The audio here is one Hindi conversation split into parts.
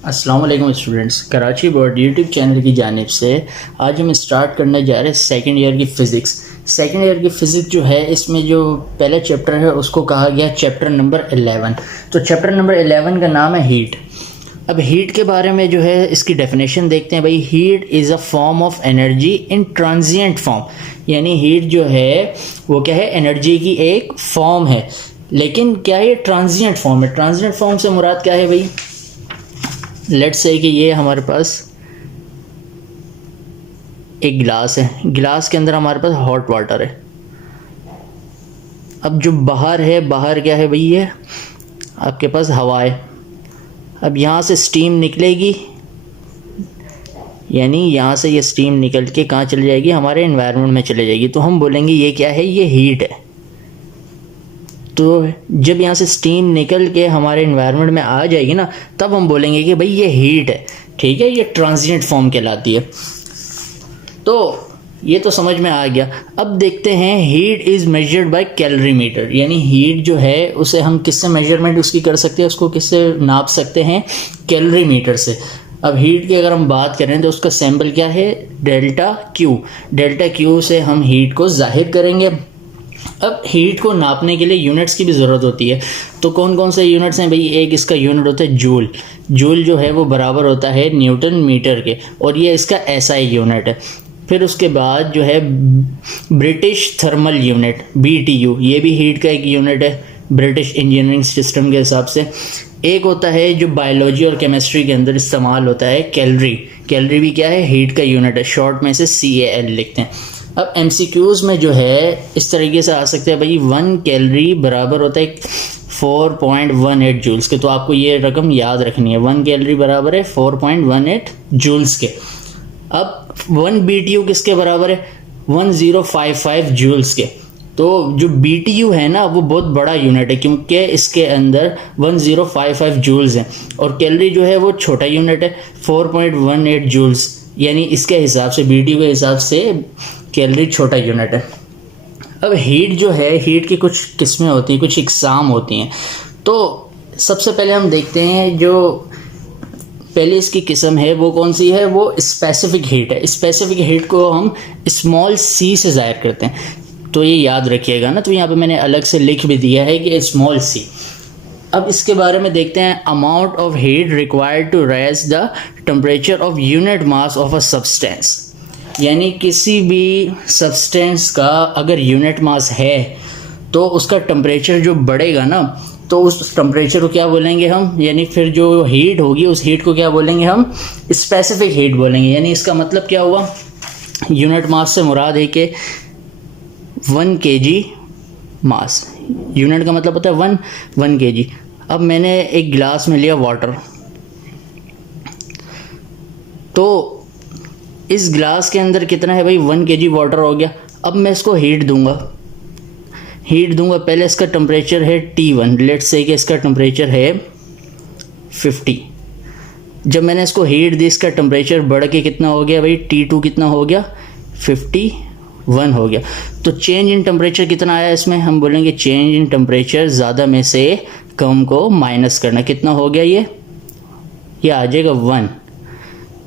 अस्सलाम वालेकुम students, Karachi board YouTube channel की जानिब से आज हम स्टार्ट करने जा रहे हैं सेकेंड ईयर की फ़िज़िक्स। सेकेंड ईयर की फ़िज़िक्स जो है, इसमें जो पहला चैप्टर है उसको कहा गया चैप्टर नंबर 11। तो चैप्टर नंबर 11 का नाम है हीट। अब हीट के बारे में जो है इसकी डेफिनेशन देखते हैं। भाई, heat is a form of energy in transient form, यानी हीट जो है वो क्या है, एनर्जी की एक फॉर्म है। लेकिन क्या है, ये ट्रांजिएंट फॉर्म है। ट्रांजिएंट फॉर्म से मुराद क्या है भाई? लेट्स से कि ये हमारे पास एक गिलास है, गिलास के अंदर हमारे पास हॉट वाटर है। अब जो बाहर है, बाहर क्या है भाई? ये आपके पास हवा है। अब यहाँ से स्टीम निकलेगी, यानी यहाँ से ये स्टीम निकल के कहाँ चली जाएगी? हमारे एनवायरनमेंट में चले जाएगी। तो हम बोलेंगे ये क्या है? ये हीट है। तो जब यहाँ से स्टीम निकल के हमारे एनवायरनमेंट में आ जाएगी ना, तब हम बोलेंगे कि भाई ये हीट है। ठीक है, ये ट्रांजिएंट फॉर्म कहलाती है। तो ये तो समझ में आ गया। अब देखते हैं, heat is measured by calorimeter, यानी हीट जो है उसे हम किससे मेजरमेंट उसकी कर सकते हैं, उसको किससे नाप सकते हैं? कैलोरीमीटर से। अब हीट की अगर हम बात करें तो उसका सैम्पल क्या है? Delta Q. डेल्टा क्यू से हम हीट को जाहिर करेंगे। अब हीट को नापने के लिए यूनिट्स की भी ज़रूरत होती है। तो कौन कौन से यूनिट्स हैं भाई? एक इसका यूनिट होता है जूल। जूल जो है वो बराबर होता है न्यूटन मीटर के, और ये इसका एसआई यूनिट है। फिर उसके बाद जो है ब्रिटिश थर्मल यूनिट, बीटीयू, ये भी हीट का एक यूनिट है ब्रिटिश इंजीनियरिंग सिस्टम के हिसाब से। एक होता है जो बायोलॉजी और केमिस्ट्री के अंदर इस्तेमाल होता है, कैलोरी। कैलोरी भी क्या है? हीट का यूनिट है, शॉर्ट में से CAL लिखते हैं। अब MCQs में जो है इस तरीके से आ सकते हैं भाई, 1 कैलोरी बराबर होता है 4.18 जूल्स के। तो आपको ये रकम याद रखनी है, 1 कैलोरी बराबर है 4.18 जूल्स के। अब 1 BTU किसके बराबर है? 1055 जूल्स के। तो जो BTU है ना, वो बहुत बड़ा यूनिट है, क्योंकि इसके अंदर 1055 जूल्स हैं, और कैलोरी जो है वो छोटा यूनिट है, 4.18 जूल्स, यानी इसके हिसाब से, BTU के हिसाब से कैलोरी छोटा यूनिट है। अब हीट जो है, हीट की कुछ किस्में होती हैं, कुछ इकसाम होती हैं। तो सबसे पहले हम देखते हैं, जो पहले इसकी किस्म है वो कौन सी है? वो स्पेसिफिक हीट है। स्पेसिफिक हीट को हम स्मॉल c से ज़ाहिर करते हैं। तो ये याद रखिएगा ना, तो यहाँ पे मैंने अलग से लिख भी दिया है कि स्मॉल c। अब इसके बारे में देखते हैं। Amount of heat required to raise the temperature of unit mass of a substance, यानी किसी भी सब्सटेंस का अगर यूनिट मास है तो उसका टेम्परेचर जो बढ़ेगा ना, तो उस टेम्परेचर को क्या बोलेंगे हम? यानी फिर जो हीट होगी उस हीट को क्या बोलेंगे हम? स्पेसिफिक हीट बोलेंगे। यानी इसका मतलब क्या हुआ? यूनिट मास से मुराद है कि 1 kg मास। यूनिट का मतलब होता है 1 kg। अब मैंने एक गिलास में लिया वाटर, तो इस गिलास के अंदर कितना है भाई? 1 kg वाटर हो गया। अब मैं इसको हीट दूंगा। पहले इसका टेम्परेचर है T1, लेट्स से कि इसका टेम्परेचर है 50। जब मैंने इसको हीट दी, इसका टेम्परेचर बढ़ के कितना हो गया भाई? T2 कितना हो गया? 51 हो गया। तो चेंज इन टेम्परेचर कितना आया इसमें? हम बोलेंगे चेंज इन टेम्परेचर ज़्यादा में से कम को माइनस करना। कितना हो गया? ये आ जाएगा 1।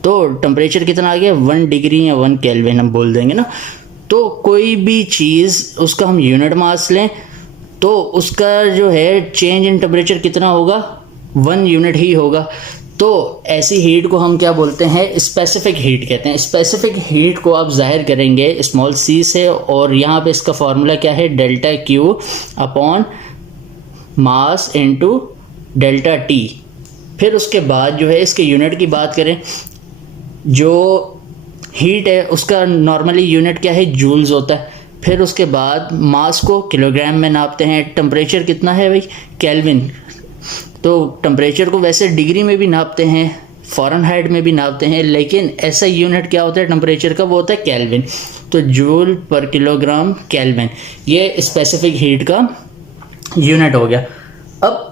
तो टेम्परेचर कितना आ गया? 1 डिग्री या 1 केल्विन हम बोल देंगे ना। तो कोई भी चीज़, उसका हम यूनिट मास लें तो उसका जो है चेंज इन टेम्परेचर कितना होगा? 1 यूनिट ही होगा। तो ऐसी हीट को हम क्या बोलते हैं? स्पेसिफिक हीट कहते हैं। स्पेसिफिक हीट को आप जाहिर करेंगे स्मॉल c से, और यहाँ पे इसका फॉर्मूला क्या है? Delta Q upon mass into delta T. फिर उसके बाद जो है इसके यूनिट की बात करें, जो हीट है उसका नॉर्मली यूनिट क्या है? जूल्स होता है। फिर उसके बाद मास को किलोग्राम में नापते हैं। टेम्परेचर कितना है भाई? केल्विन। तो टेम्परेचर को वैसे डिग्री में भी नापते हैं, फ़ारेनहाइट में भी नापते हैं, लेकिन ऐसा यूनिट क्या होता है टेम्परेचर का? वो होता है केल्विन। तो जूल पर किलोग्राम केल्विन, ये स्पेसिफिक हीट का यूनिट हो गया। अब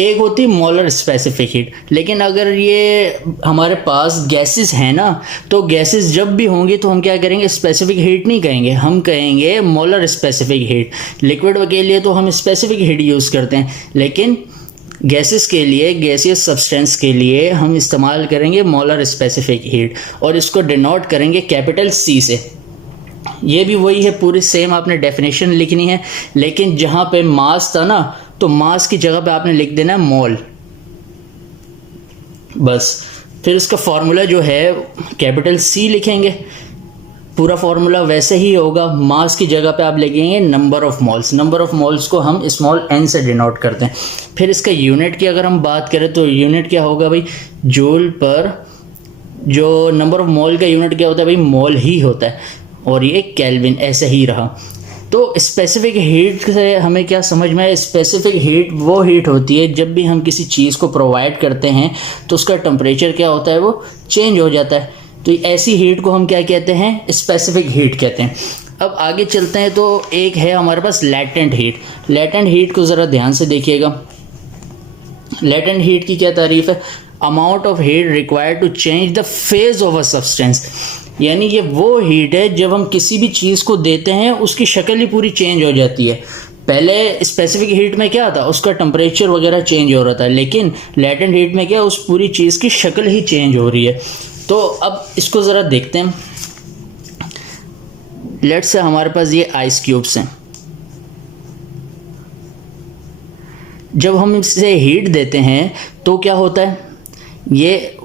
एक होती मोलर स्पेसिफिक हीट। लेकिन अगर ये हमारे पास गैसेस हैं ना, तो गैसेस जब भी होंगी तो हम क्या करेंगे? स्पेसिफिक हीट नहीं कहेंगे, हम कहेंगे मोलर स्पेसिफिक हीट। लिक्विड के लिए तो हम स्पेसिफिक हीट यूज़ करते हैं, लेकिन गैसेस के लिए, गैसियस सब्सटेंस के लिए हम इस्तेमाल करेंगे मोलर स्पेसिफिक हीट और इसको डिनोट करेंगे कैपिटल C से। ये भी वही है, पूरी सेम आपने डेफिनेशन लिखनी है, लेकिन जहाँ पे मास था ना तो मास की जगह पे आपने लिख देना है मोल, बस। फिर इसका फॉर्मूला जो है कैपिटल C लिखेंगे, पूरा फॉर्मूला वैसे ही होगा। मास की जगह पे आप लिखेंगे number of moles, number of moles को हम स्मॉल n से डिनोट करते हैं। फिर इसका यूनिट की अगर हम बात करें तो यूनिट क्या होगा भाई, जूल पर, जो नंबर ऑफ मोल का यूनिट क्या होता है भाई, मोल ही होता है, और ये केल्विन, ऐसे ही रहा। तो स्पेसिफिक हीट से हमें क्या समझ में आया, स्पेसिफिक हीट वो हीट होती है जब भी हम किसी चीज़ को प्रोवाइड करते हैं तो उसका टेम्परेचर क्या होता है, वो चेंज हो जाता है। तो ऐसी हीट को हम क्या कहते हैं, स्पेसिफिक हीट कहते हैं। अब आगे चलते हैं तो एक है हमारे पास लैटेंट हीट। लैटेंट हीट को ज़रा ध्यान से देखिएगा। लैटेंट हीट की क्या तारीफ है, amount of heat required to change the phase of a substance. यानी ये वो हीट है जब हम किसी भी चीज़ को देते हैं उसकी शक्ल ही पूरी चेंज हो जाती है। पहले स्पेसिफिक हीट में क्या था, उसका टेम्परेचर वगैरह चेंज हो रहा था, लेकिन लैटेंट हीट में क्या, उस पूरी चीज़ की शक्ल ही चेंज हो रही है। तो अब इसको ज़रा देखते हैं। लेट्स से हमारे पास ये आइस क्यूब्स हैं। जब हम इसे हीट देते हैं तो क्या होता है, ये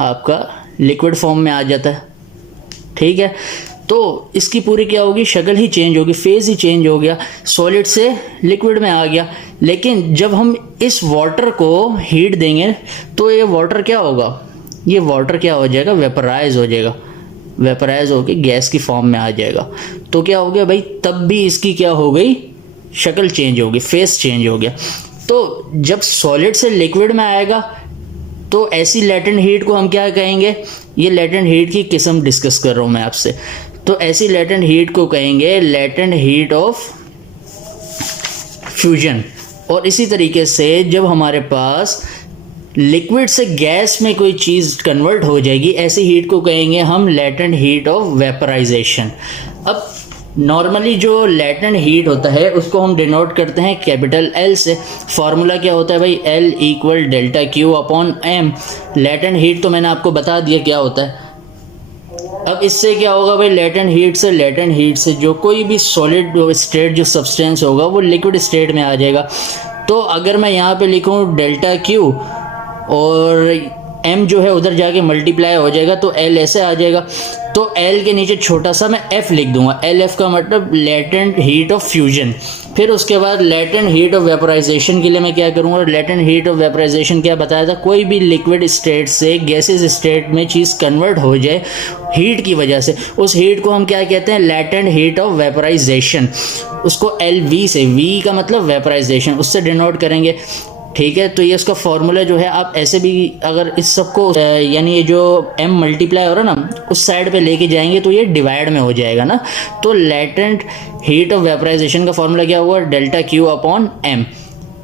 आपका लिक्विड फॉर्म में आ जाता है, ठीक है। तो इसकी पूरी क्या होगी, शक्ल ही चेंज होगी, फेज ही चेंज हो गया, सॉलिड से लिक्विड में आ गया। लेकिन जब हम इस वाटर को हीट देंगे तो ये वाटर क्या होगा, ये वाटर क्या हो जाएगा, वेपराइज हो जाएगा, वेपराइज होकर गैस की फॉर्म में आ जाएगा। तो क्या हो गया भाई, तब भी इसकी क्या हो गई, शक्ल चेंज होगी, फेस चेंज हो गया। तो जब सॉलिड से लिक्विड में आएगा तो ऐसी लैटेंट हीट को हम क्या कहेंगे, ये लैटेंट हीट की किस्म डिस्कस कर रहा हूँ मैं आपसे। तो ऐसी लैटेंट हीट को कहेंगे लैटेंट हीट ऑफ फ्यूजन। और इसी तरीके से जब हमारे पास लिक्विड से गैस में कोई चीज़ कन्वर्ट हो जाएगी, ऐसी हीट को कहेंगे हम लैटेंट हीट ऑफ वेपराइजेशन। अब नॉर्मली जो लैटेंट हीट होता है उसको हम डिनोट करते हैं कैपिटल L से। फार्मूला क्या होता है भाई, L equal delta Q upon M। Latent heat तो मैंने आपको बता दिया क्या होता है। अब इससे क्या होगा भाई, लैटेंट हीट से जो कोई भी सॉलिड स्टेट जो सब्सटेंस होगा वो लिक्विड स्टेट में आ जाएगा। तो अगर मैं यहाँ पे लिखूँ डेल्टा Q और M जो है उधर जाके मल्टीप्लाई हो जाएगा तो L ऐसे आ जाएगा। तो L के नीचे छोटा सा मैं F लिख दूंगा, LF का मतलब लैटेंट हीट ऑफ फ्यूजन। फिर उसके बाद लैटेंट हीट ऑफ वेपराइजेशन के लिए मैं क्या करूंगा, लैटेंट हीट ऑफ वेपराइजेशन क्या बताया था, कोई भी लिक्विड स्टेट से गैसेस स्टेट में चीज़ कन्वर्ट हो जाए हीट की वजह से, उस हीट को हम क्या कहते हैं, लैटेंट हीट ऑफ वेपराइजेशन। उसको LV से, V का मतलब वेपराइजेशन, उससे डिनोट करेंगे, ठीक है। तो ये इसका फॉर्मूला जो है आप ऐसे भी अगर इस सबको यानी ये जो M मल्टीप्लाई हो रहा है ना उस साइड पे लेके जाएंगे तो ये डिवाइड में हो जाएगा ना। तो लैटेंट हीट ऑफ वेपराइजेशन का फॉर्मूला क्या हुआ, डेल्टा Q अपॉन M।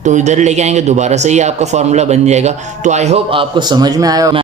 तो इधर लेके आएंगे दोबारा से ही आपका फॉर्मूला बन जाएगा। तो आई होप आपको समझ में आया।